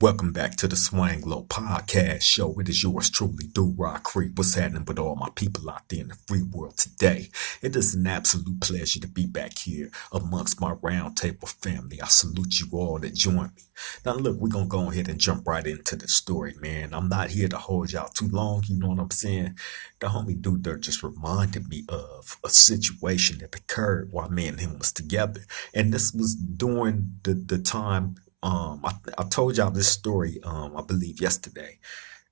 Welcome back to the Swang Low Podcast Show. It is yours truly, Do Rock Creek. What's happening with all my people out there in the free world today? It is an absolute pleasure to be back here amongst my roundtable family. I salute you all that join me. Now, look, we're going to go ahead and jump right into the story, man. I'm not here to hold y'all too long. You know what I'm saying? The homie Dude Dirt just reminded me of a situation that occurred while me and him was together. And this was during the time I told y'all this story, I believe yesterday,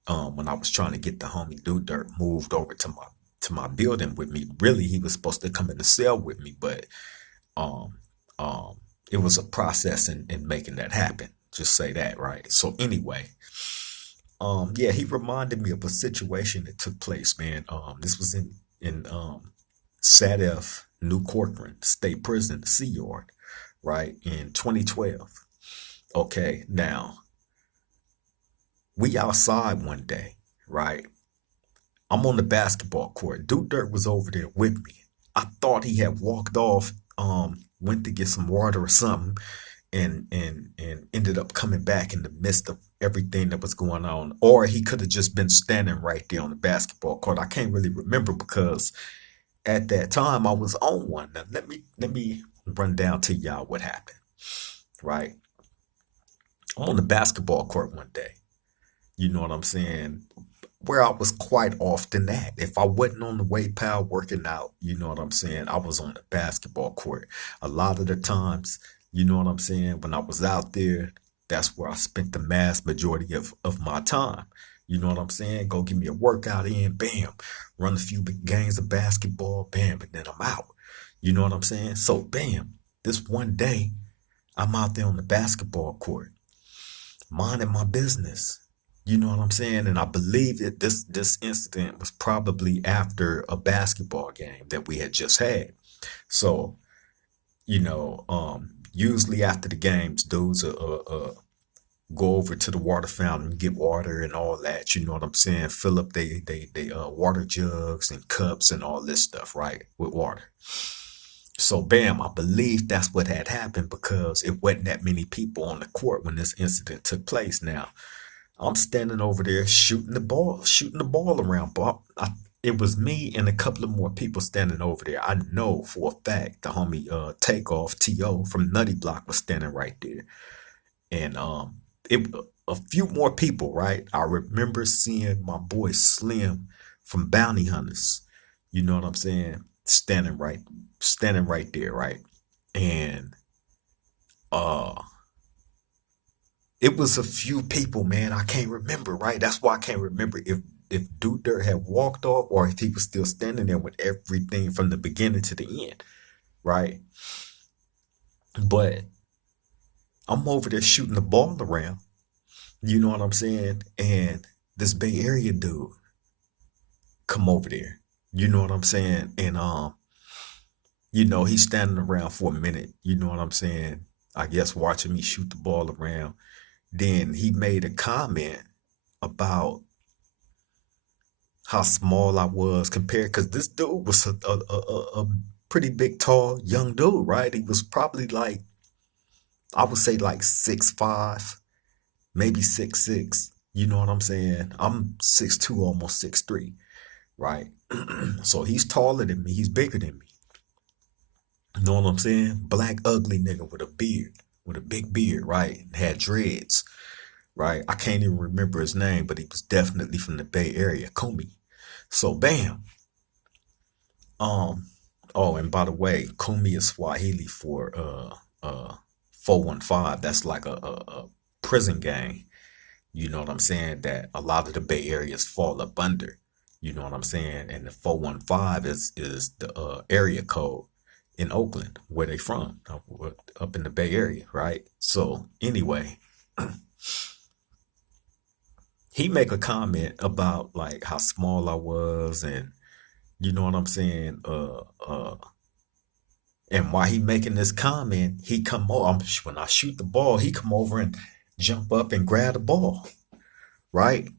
when I was trying to get the homie Dude Dirt moved over to my building with me. Really, he was supposed to come in the cell with me, but um, it was a process in making that happen. Just say that, right? So anyway, yeah, he reminded me of a situation that took place, man. This was in SADF New Corcoran State Prison, the Sea Yard, right, in 2012. Okay, now we outside one day, right? I'm on the basketball court. Dude Dirt was over there with me. I thought he had walked off, went to get some water or something, and ended up coming back in the midst of everything that was going on. Or he could have just been standing right there on the basketball court. I can't really remember because at that time I was on one. Now let me run down to y'all what happened, right? I'm on the basketball court one day. You know what I'm saying? Where I was quite often at. If I wasn't on the weight pile working out, you know what I'm saying? I was on the basketball court. A lot of the times, you know what I'm saying? When I was out there, that's where I spent the mass majority of my time. You know what I'm saying? Go give me a workout in, bam, run a few big games of basketball, bam, and then I'm out. You know what I'm saying? So, bam, this one day, I'm out there on the basketball court minding my business. You know what I'm saying? And I believe that this incident was probably after a basketball game that we had just had. So, usually after the games, dudes go over to the water fountain, get water and all that. You know what I'm saying? Fill up they water jugs and cups and all this stuff, right? With water. So, bam, I believe that's what had happened because it wasn't that many people on the court when this incident took place. Now, I'm standing over there shooting the ball around. But it was me and a couple of more people standing over there. I know for a fact the homie Takeoff T.O. from Nutty Block was standing right there. And it a few more people, right? I remember seeing my boy Slim from Bounty Hunters. You know what I'm saying? Standing right there, right? And uh it was a few people, man. I can't remember, right? That's why I can't remember if Dude Dirt had walked off or if he was still standing there with everything from the beginning to the end, right? But I'm over there shooting the ball around, you know what I'm saying? And this Bay Area dude come over there, you know what I'm saying? And he's standing around for a minute, you know what I'm saying? I guess watching me shoot the ball around. Then he made a comment about how small I was compared, because this dude was a pretty big, tall, young dude, right? He was probably like, I would say like 6'5", maybe 6'6". You know what I'm saying? I'm 6'2", almost 6'3", right? So he's taller than me. He's bigger than me. You know what I'm saying? Black, ugly nigga with a beard, with a big beard, right? Had dreads, right? I can't even remember his name, but he was definitely from the Bay Area, KUMI. So bam. Um, oh, and by the way, KUMI is Swahili for 415. That's like a prison gang. You know what I'm saying? That a lot of the Bay Areas fall up under. You know what I'm saying? And the 415 is the area code in Oakland, where they from, up in the Bay Area, right? So anyway, he make a comment about like how small I was, and you know what I'm saying. And while he making this comment, he come over. When I shoot the ball, he come over and jump up and grab the ball, right?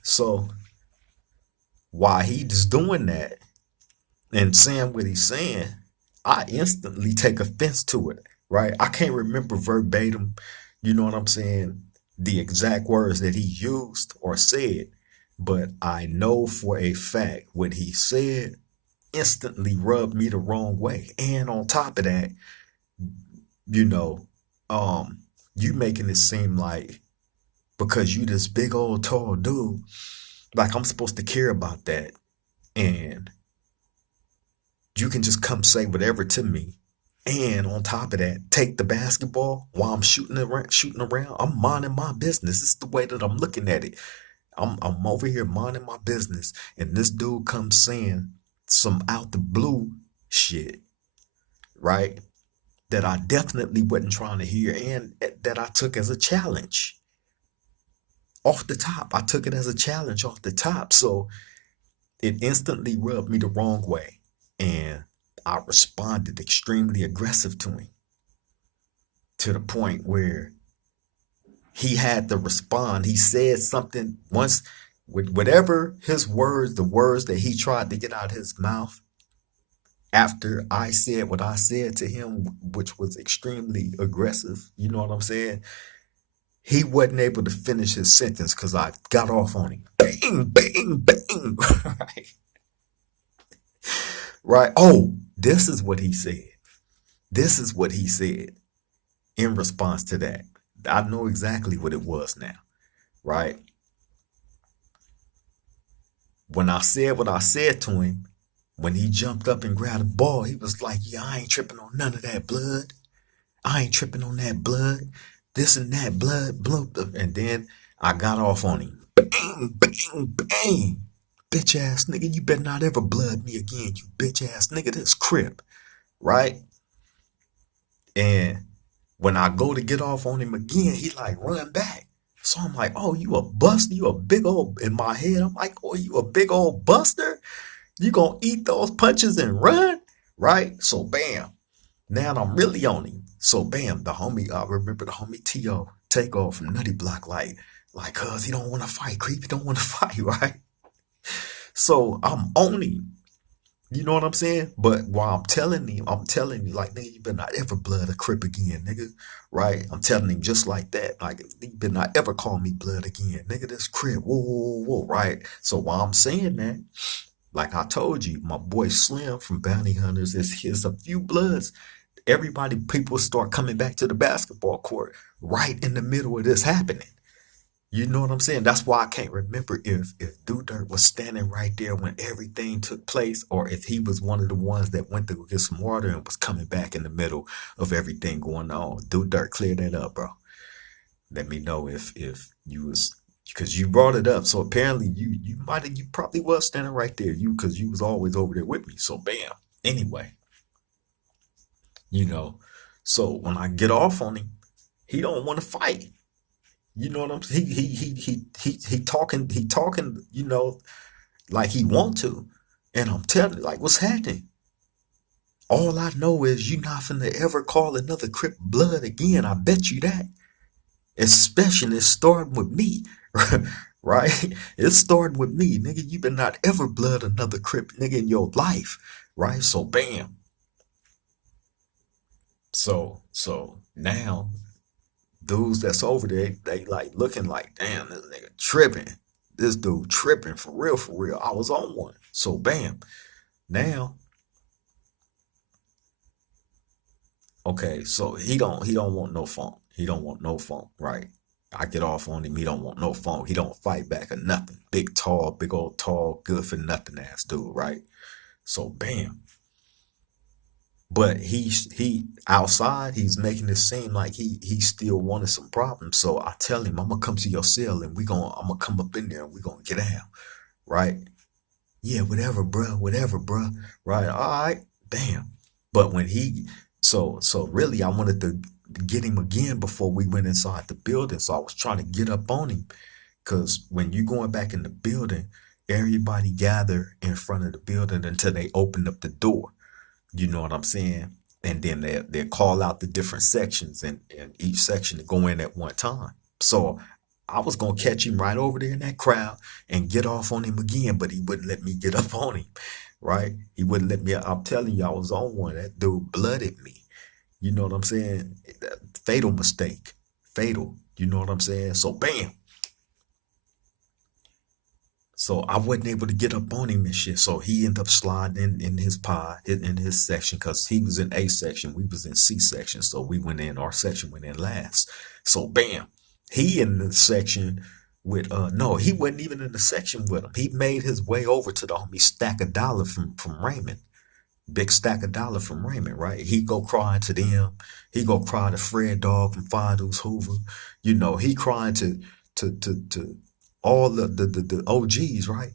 So while he's doing that and saying what he's saying, I instantly take offense to it, right? I can't remember verbatim, You know what I'm saying? The exact words that he used or said, but I know for a fact what he said instantly rubbed me the wrong way. And on top of that, you know, um, you making it seem like because you this big old tall dude, like I'm supposed to care about that. And you can just come say whatever to me. And on top of that, take the basketball while I'm shooting around. I'm minding my business. This is the way that I'm looking at it. I'm over here minding my business, and this dude comes saying some out the blue shit, right? That I definitely wasn't trying to hear, and that I took as a challenge off the top. I took it as a challenge off the top, so it instantly rubbed me the wrong way, and I responded extremely aggressive to him to the point where he had to respond. He said something once with whatever his words, the words that he tried to get out of his mouth after I said what I said to him, which was extremely aggressive. You know what I'm saying? He wasn't able to finish his sentence because I got off on him. Bang, bang, bang. Right. Right. Oh, this is what he said. This is what he said in response to that. I know exactly what it was now. Right. When I said what I said to him, when he jumped up and grabbed the ball, he was like, yeah, I ain't tripping on none of that blood. I ain't tripping on that blood. This and that blood, blood. And then I got off on him. Bang, bang, bang. Bitch ass nigga, you better not ever blood me again, you bitch ass nigga. This crip. Right? And when I go to get off on him again, he like run back. So I'm like, oh, you a buster? You a big old, in my head, I'm like, oh, you a big old buster? You gonna eat those punches and run? Right? So bam. Now I'm really on him. So bam, the homie, I remember the homie T.O. Takeoff from Nutty Block, cuz he don't want to fight, creep, he don't want to fight, right? So I'm on him. You know what I'm saying? But while I'm telling him, like, nigga, you better not ever blood a crip again, nigga. Right? I'm telling him just like that. Like, you better not ever call me blood again. Nigga, this crip. Whoa, whoa, whoa, right? So while I'm saying that, like I told you, my boy Slim from Bounty Hunters is a few bloods. Everybody, people start coming back to the basketball court right in the middle of this happening. You know what I'm saying? That's why I can't remember if Dude Dirt was standing right there when everything took place, or if he was one of the ones that went to go get some water and was coming back in the middle of everything going on. Dude Dirt, clear that up, bro. Let me know if you was, because you brought it up. So apparently you probably was standing right there. Because you was always over there with me. So bam. Anyway, you know. So when I get off on him, he don't want to fight. You know what I'm saying? He talking, like he want to. And I'm telling you, like, what's happening? All I know is you not finna ever call another Crip blood again. I bet you that. Especially it's starting with me. Right? It's starting with me. Nigga, you better not ever blood another Crip nigga in your life. Right? So bam. So now dudes that's over there, they like looking like, damn, this nigga tripping. This dude tripping for real, for real. I was on one. So bam. Now, okay, so he don't want no funk. He don't want no funk, right? I get off on him. He don't want no funk. He don't fight back or nothing. Big tall, big old tall, good for nothing ass dude, right? So bam. But he outside, he's making it seem like he still wanted some problems. So I tell him, I'm gonna come to your cell and I'm gonna come up in there and we gonna get out, right? Yeah, whatever, bruh, right? All right, bam. But when so really, I wanted to get him again before we went inside the building. So I was trying to get up on him, because when you going back in the building, everybody gather in front of the building until they open up the door. You know what I'm saying? And then they call out the different sections, and each section to go in at one time. So I was gonna catch him right over there in that crowd and get off on him again, but he wouldn't let me get up on him, right? He wouldn't let me. I'm telling you, I was on one. That dude blooded me. You know what I'm saying? Fatal mistake. fatal. You know what I'm saying? So bam. So I wasn't able to get up on him and shit. So he ended up sliding in his pod, in his section, because he was in A section. We was in C section. So we went in, our section went in last. So bam, he in the section with no, he wasn't even in the section with him. He made his way over to the homie Stack of Dollar from Raymond. Big Stack of Dollar from Raymond, right? He go crying to them. He go cry to Fred Dog from Findus Hoover. You know, he crying to all the OGs, right?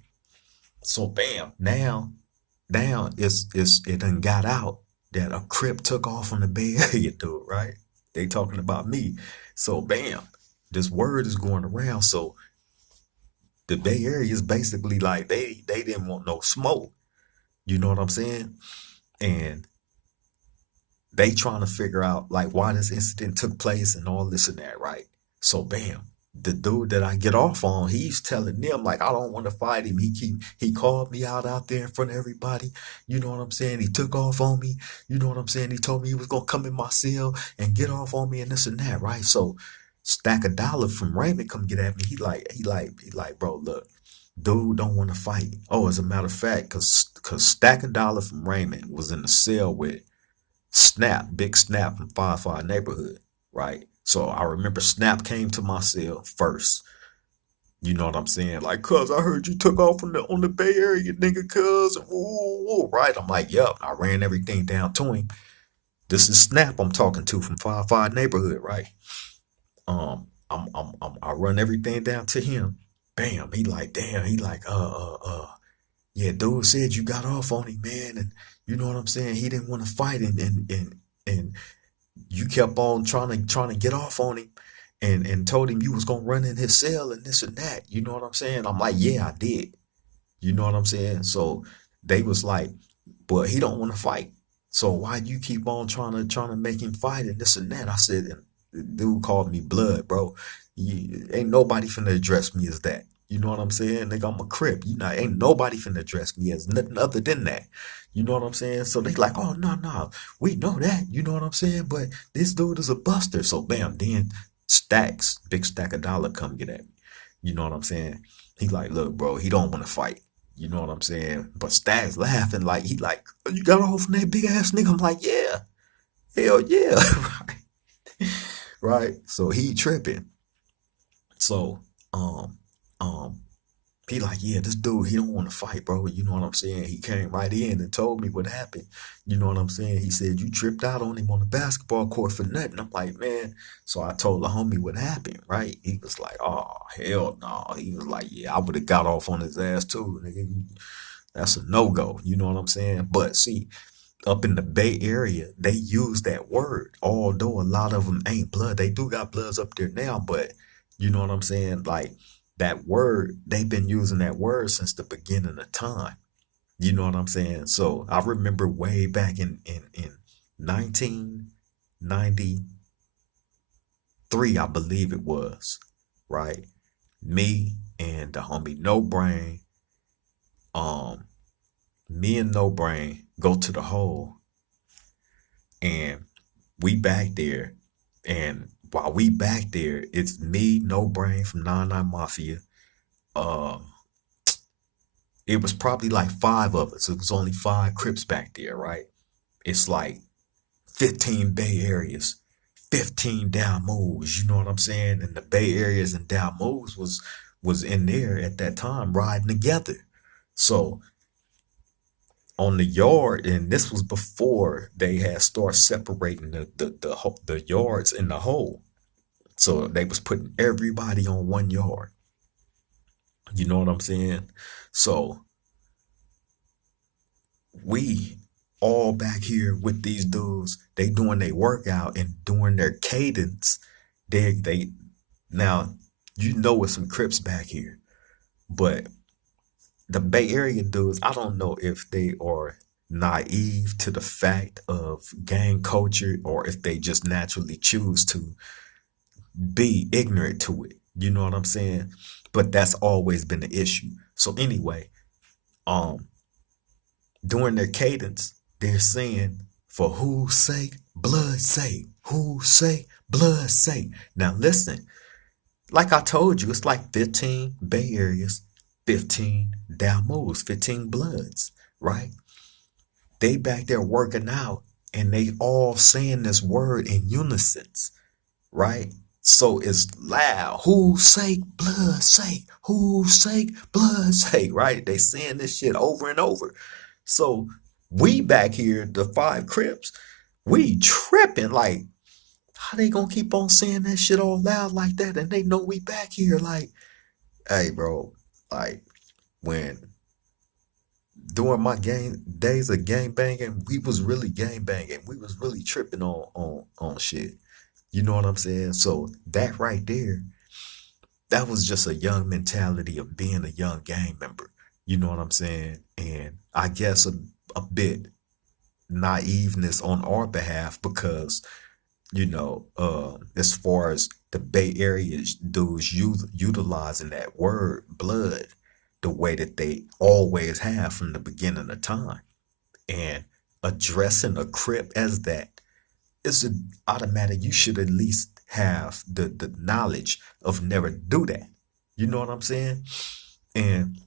So bam, now it done got out that a Crip took off on the Bay Area dude, right? They talking about me. So bam, this word is going around. So the Bay Area is basically like they didn't want no smoke. You know what I'm saying? And they trying to figure out like why this incident took place and all this and that, right? So bam, the dude that I get off on, he's telling them like I don't want to fight him. He called me out there in front of everybody. You know what I'm saying? He took off on me. You know what I'm saying? He told me he was gonna come in my cell and get off on me and this and that, right? So Stack of Dollar from Raymond come get at me. He like, bro, look, dude don't want to fight. Oh, as a matter of fact, cause Stack of Dollar from Raymond was in the cell with Snap, Big Snap from Firefly Neighborhood, right? So I remember Snap came to my cell first. You know what I'm saying? Like, cuz I heard you took off on the Bay Area, nigga, cuz, right? I'm like, yep. I ran everything down to him. This is Snap I'm talking to from Firefly Neighborhood, right? I run everything down to him. Bam. He like, damn. He like, yeah, dude said you got off on him, man, and you know what I'm saying. He didn't want to fight, and you kept on trying to get off on him, and told him you was gonna run in his cell and this and that. You know what I'm saying? I'm like, yeah, I did. You know what I'm saying? So they was like, but he don't want to fight. So why you keep on trying to make him fight and this and that? I said, and the dude called me blood, bro. Ain't nobody finna address me as that. You know what I'm saying? Nigga, I'm a Crip. You know, ain't nobody finna address me as nothing other than that. You know what I'm saying? So they like, oh no, no, we know that. You know what I'm saying? But this dude is a buster. So bam, then Stacks, Big Stack of Dollar come get at me. You know what I'm saying? He like, look, bro, he don't want to fight. You know what I'm saying? But Stacks laughing like he like, "Oh, you got off from that big ass nigga." I'm like, yeah, hell yeah, right, right. So he tripping. So um um he like, yeah, this dude, he don't want to fight, bro. You know what I'm saying? He came right in and told me what happened. You know what I'm saying? He said you tripped out on him on the basketball court for nothing. I'm like, man. So I told the homie what happened, right? He was like, oh, hell no. He was like, yeah, I would have got off on his ass too, nigga. That's a no-go. You know what I'm saying? But see, up in the Bay Area, they use that word. Although a lot of them ain't blood, they do got bloods up there now. But you know what I'm saying? Like that word, they've been using that word since the beginning of time. You know what I'm saying? So I remember way back in 1993, I believe it was, right? Me and the homie No Brain, um, me and No Brain go to the hole, and we back there, and while we back there, it's me, No Brain from 99 Mafia. Uh, it was probably like five of us. It was only five Crips back there, right? It's like 15 Bay Areas, 15 down moves, you know what I'm saying? And the Bay Areas and down moves was in there at that time riding together. So on the yard, and this was before they had started separating the yards in the hole. So they was putting everybody on one yard. You know what I'm saying? So we all back here with these dudes, they doing their workout and doing their cadence. They now you know it's some Crips back here, but the Bay Area dudes, I don't know if they are naive to the fact of gang culture or if they just naturally choose to be ignorant to it. You know what I'm saying? But that's always been the issue. So anyway, um, during their cadence, they're saying, for whose sake, blood sake, whose sake, Blood's sake. Now listen, like I told you, it's like 15 Bay Areas, 15 Dalmos, 15 Bloods, right? They back there working out and they all saying this word in unison, right? So it's loud. Who's sake, blood sake, who's sake, blood sake, right? They saying this shit over and over. So we back here, the five Crips, we tripping like, how they gonna keep on saying that shit all loud like that? And they know we back here like, hey, bro, like when during my game days of game banging, we was really game banging. We was really tripping on shit. You know what I'm saying? So that right there, that was just a young mentality of being a young gang member. You know what I'm saying? And I guess a bit naiveness on our behalf because as far as the Bay Area dudes utilizing that word blood the way that they always have from the beginning of time and addressing a Crip as that, it's an automatic. You should at least have the knowledge of never do that. You know what I'm saying? And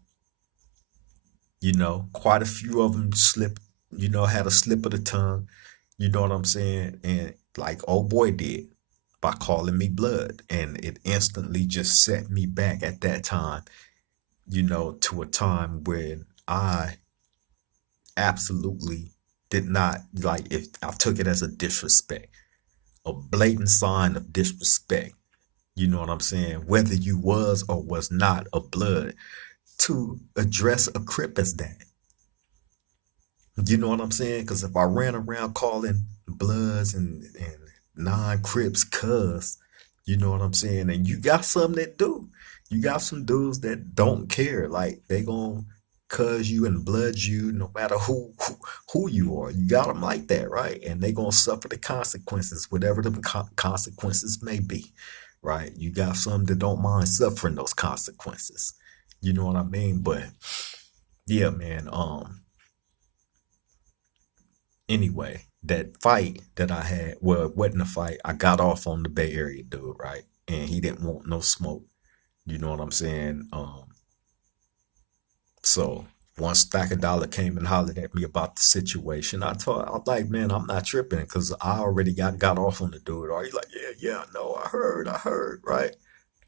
quite a few of them slip. Had a slip of the tongue. You know what I'm saying? And like old boy did by calling me blood, and it instantly just set me back at that time. To a time when I absolutely did not like. If I took it as a disrespect, a blatant sign of disrespect. You know what I'm saying? Whether you was or was not a blood, to address a Crip as that. You know what I'm saying? Because if I ran around calling Bloods and non-Crips cuz, you know what I'm saying? And you got some that do. You got some dudes that don't care. Like they gonna cuz you and blood you no matter who you are. You got them like that, right? And they gonna suffer the consequences, whatever the consequences may be, right? You got some that don't mind suffering those consequences. You know what I mean? But yeah, man. Anyway, that fight that I had, well, it wasn't a fight. I got off on the Bay Area dude, right? And he didn't want no smoke. You know what I'm saying? So once Stack of Dollar came and hollered at me about the situation, I was like, man, I'm not tripping because I already got off on the dude. Or he's like, yeah, I know, I heard, right?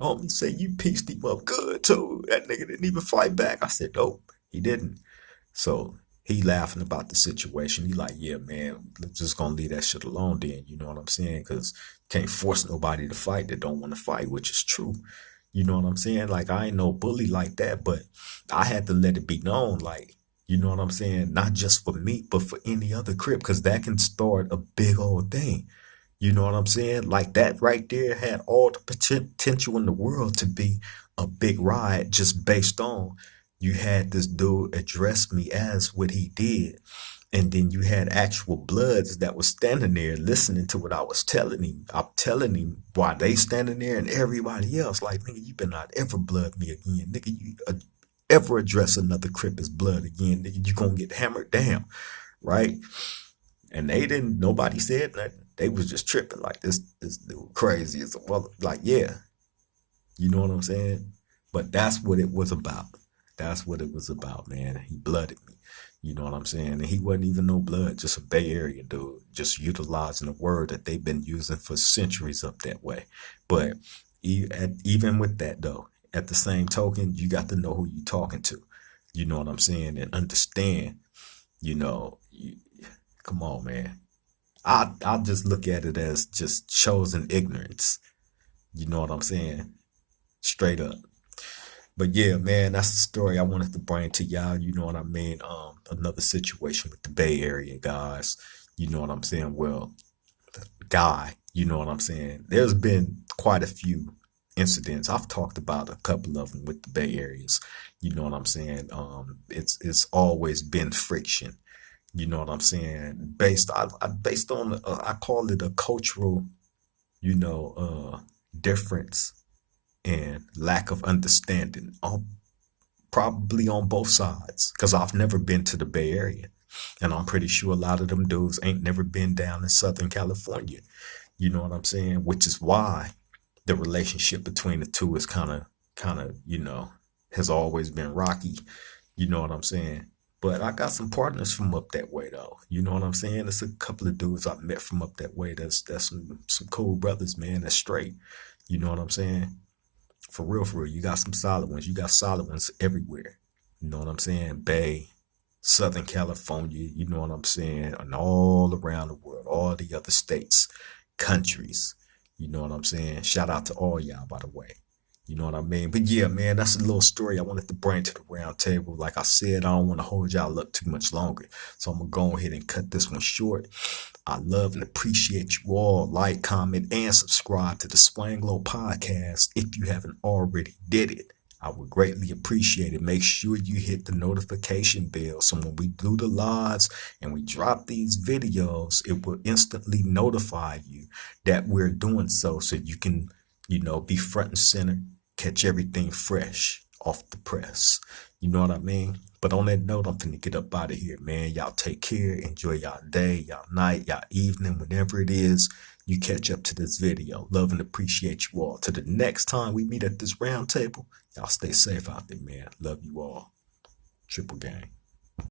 Homie say you pieced him up good too. That nigga didn't even fight back. I said, nope, he didn't. So he laughing about the situation. He like, yeah, man, let's just gonna leave that shit alone then. You know what I'm saying? Because can't force nobody to fight that don't want to fight, which is true. You know what I'm saying? Like I ain't no bully like that, but I had to let it be known, like, you know what I'm saying? Not just for me, but for any other Crip, because that can start a big old thing. You know what I'm saying? Like that right there had all the potential in the world to be a big riot just based on you had this dude address me as what he did. And then you had actual bloods that was standing there listening to what I was telling him. I'm telling him why they standing there and everybody else like, nigga, you better not ever blood me again. Nigga, you ever address another Crip as blood again, nigga, you gonna get hammered down, right? And they didn't, nobody said nothing. They was just tripping like this dude crazy as well. Like, yeah, you know what I'm saying? But that's what it was about. That's what it was about, man. He blooded me. You know what I'm saying? And he wasn't even no blood, just a Bay Area dude, just utilizing a word that they've been using for centuries up that way. But even with that, though, at the same token, you got to know who you're talking to. You know what I'm saying? And understand, you know, you, come on, man. I just look at it as just chosen ignorance. You know what I'm saying? Straight up. But yeah, man, that's the story I wanted to bring to y'all. You know what I mean? Another situation with the Bay Area guys. You know what I'm saying? Well, guy, you know what I'm saying? There's been quite a few incidents. I've talked about a couple of them with the Bay Areas. You know what I'm saying? It's always been friction. You know what I'm saying? Based on I call it a cultural, difference and lack of understanding on probably on both sides. Because I've never been to the Bay Area, and I'm pretty sure a lot of them dudes ain't never been down in Southern California. You know what I'm saying? Which is why the relationship between the two is kind of, has always been rocky. You know what I'm saying? But I got some partners from up that way though. You know what I'm saying? There's a couple of dudes I met from up that way. That's some cool brothers, man. That's straight. You know what I'm saying? For real, for real. You got some solid ones. You got solid ones everywhere. You know what I'm saying? Bay, Southern California, you know what I'm saying? And all around the world, all the other states, countries. You know what I'm saying? Shout out to all y'all, by the way. You know what I mean? But yeah, man, that's a little story I wanted to bring to the round table. Like I said, I don't want to hold y'all up too much longer. So I'm going to go ahead and cut this one short. I love and appreciate you all. Like, comment, and subscribe to the Swang Low Podcast if you haven't already did it. I would greatly appreciate it. Make sure you hit the notification bell so when we do the lives and we drop these videos, it will instantly notify you that we're doing so you can, be front and center, catch everything fresh off the press. You know what I mean? But on that note, I'm finna get up out of here, man. Y'all take care. Enjoy y'all day, y'all night, y'all evening, whenever it is you catch up to this video. Love and appreciate you all. To the next time we meet at this round table, y'all stay safe out there, man. Love you all. Triple gang.